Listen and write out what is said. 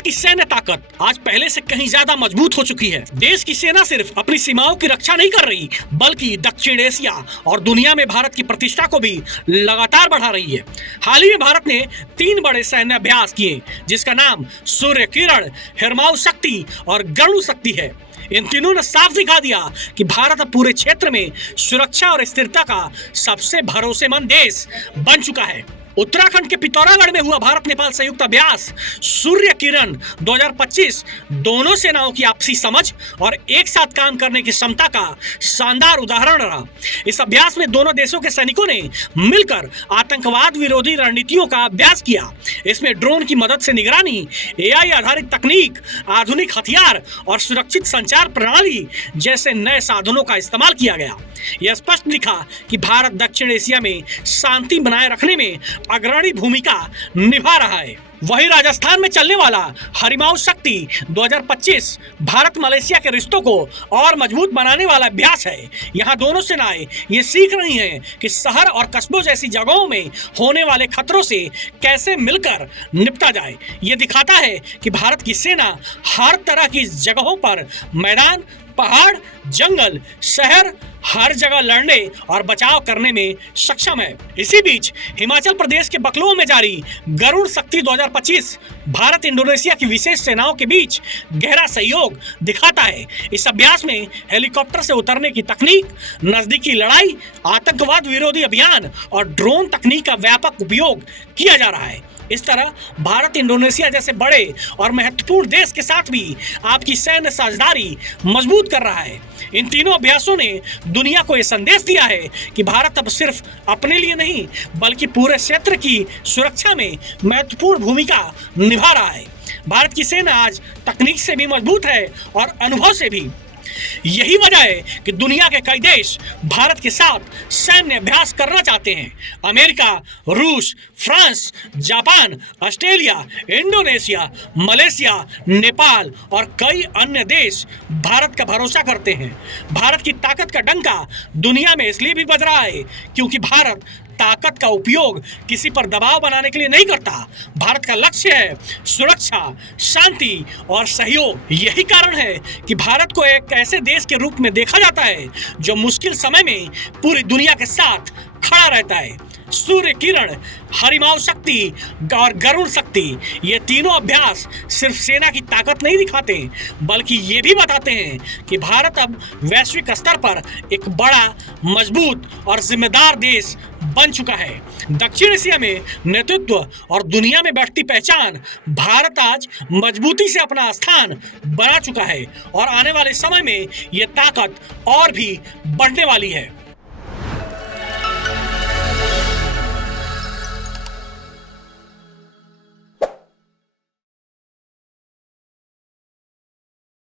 भारत की सैन्य ताकत आज पहले से कहीं ज्यादा मजबूत हो चुकी है। देश की सेना सिर्फ अपनी सीमाओं की रक्षा नहीं कर रही, बल्कि दक्षिण एशिया और दुनिया में भारत की प्रतिष्ठा को भी लगातार बढ़ा रही है। हाल ही में भारत ने 3 बड़े सैन्य अभ्यास किए, जिसका नाम सूर्य किरण, हिरमाऊ शक्ति और गरुड़ शक्ति है। इन तीनों ने साफ दिखा दिया कि भारत अब पूरे क्षेत्र में सुरक्षा और स्थिरता का सबसे भरोसेमंद देश बन चुका है। उत्तराखंड के पिथौरागढ़ में हुआ भारत नेपाल संयुक्त अभ्यास सूर्य किरण 2025 दोनों सेनाओं की आपसी समझ और एक साथ काम करने की क्षमता का शानदार उदाहरण रहा। इस अभ्यास में दोनों देशों के सैनिकों ने मिलकर आतंकवाद विरोधी रणनीतियों का अभ्यास किया। इसमें ड्रोन की मदद से निगरानी, AI आधारित तकनीक, आधुनिक हथियार और सुरक्षित संचार प्रणाली जैसे नए साधनों का इस्तेमाल किया गया। यह स्पष्ट दिखा कि भारत दक्षिण एशिया में शांति बनाए रखने में अग्रणी भूमिका निभा रहा है। वहीं राजस्थान में चलने वाला हिरमाऊ शक्ति 2025 भारत मलेशिया के रिश्तों को और मजबूत बनाने वाला अभ्यास है। यहाँ दोनों सेनाएं ये सीख रही हैं कि शहर और कस्बों जैसी जगहों में होने वाले खतरों से कैसे मिलकर निपटा जाए। ये दिखाता है कि भारत की सेना हर तरह की जगहों पर मैदान, पहाड़, जंगल, शहर, हर जगह लड़ने और बचाव करने में सक्षम है। इसी बीच हिमाचल प्रदेश के बकलों में जारी गरुड़ शक्ति 2025 भारत इंडोनेशिया की विशेष सेनाओं के बीच गहरा सहयोग दिखाता है। इस अभ्यास में हेलीकॉप्टर से उतरने की तकनीक, नजदीकी लड़ाई, आतंकवाद विरोधी अभियान और ड्रोन तकनीक का व्यापक उपयोग किया जा रहा है। इस तरह भारत इंडोनेशिया जैसे बड़े और महत्वपूर्ण देश के साथ भी आपकी सैन्य साझेदारी मजबूत कर रहा है। इन तीनों अभ्यासों ने दुनिया को यह संदेश दिया है कि भारत अब सिर्फ अपने लिए नहीं, बल्कि पूरे क्षेत्र की सुरक्षा में महत्वपूर्ण भूमिका निभा रहा है। भारत की सेना आज तकनीक से भी मजबूत है और अनुभव से भी। यही वजह है कि दुनिया के कई देश भारत के साथ सैन्य अभ्यास करना चाहते हैं। अमेरिका, रूस, France, Japan, Australia, Indonesia, Malaysia, Nepal और कई अन्य देश भारत का भरोसा करते हैं। भारत की ताकत का डंका दुनिया में इसलिए भी बज रहा है क्योंकि भारत ताकत का उपयोग किसी पर दबाव बनाने के लिए नहीं करता। भारत का लक्ष्य है सुरक्षा, शांति और सहयोग। यही कारण है कि भारत को एक ऐसे देश के रूप में देखा जाता है जो मुश्किल समय में पूरी दुनिया के साथ खड़ा रहता है। सूर्य किरण, हिरमाऊ शक्ति और गरुड़ शक्ति, ये तीनों अभ्यास सिर्फ सेना की ताकत नहीं दिखाते, बल्कि ये भी बताते हैं कि भारत अब वैश्विक स्तर पर एक बड़ा, मजबूत और जिम्मेदार देश बन चुका है। दक्षिण एशिया में नेतृत्व और दुनिया में बढ़ती पहचान, भारत आज मजबूती से अपना स्थान बना चुका है और आने वाले समय में ये ताकत और भी बढ़ने वाली है।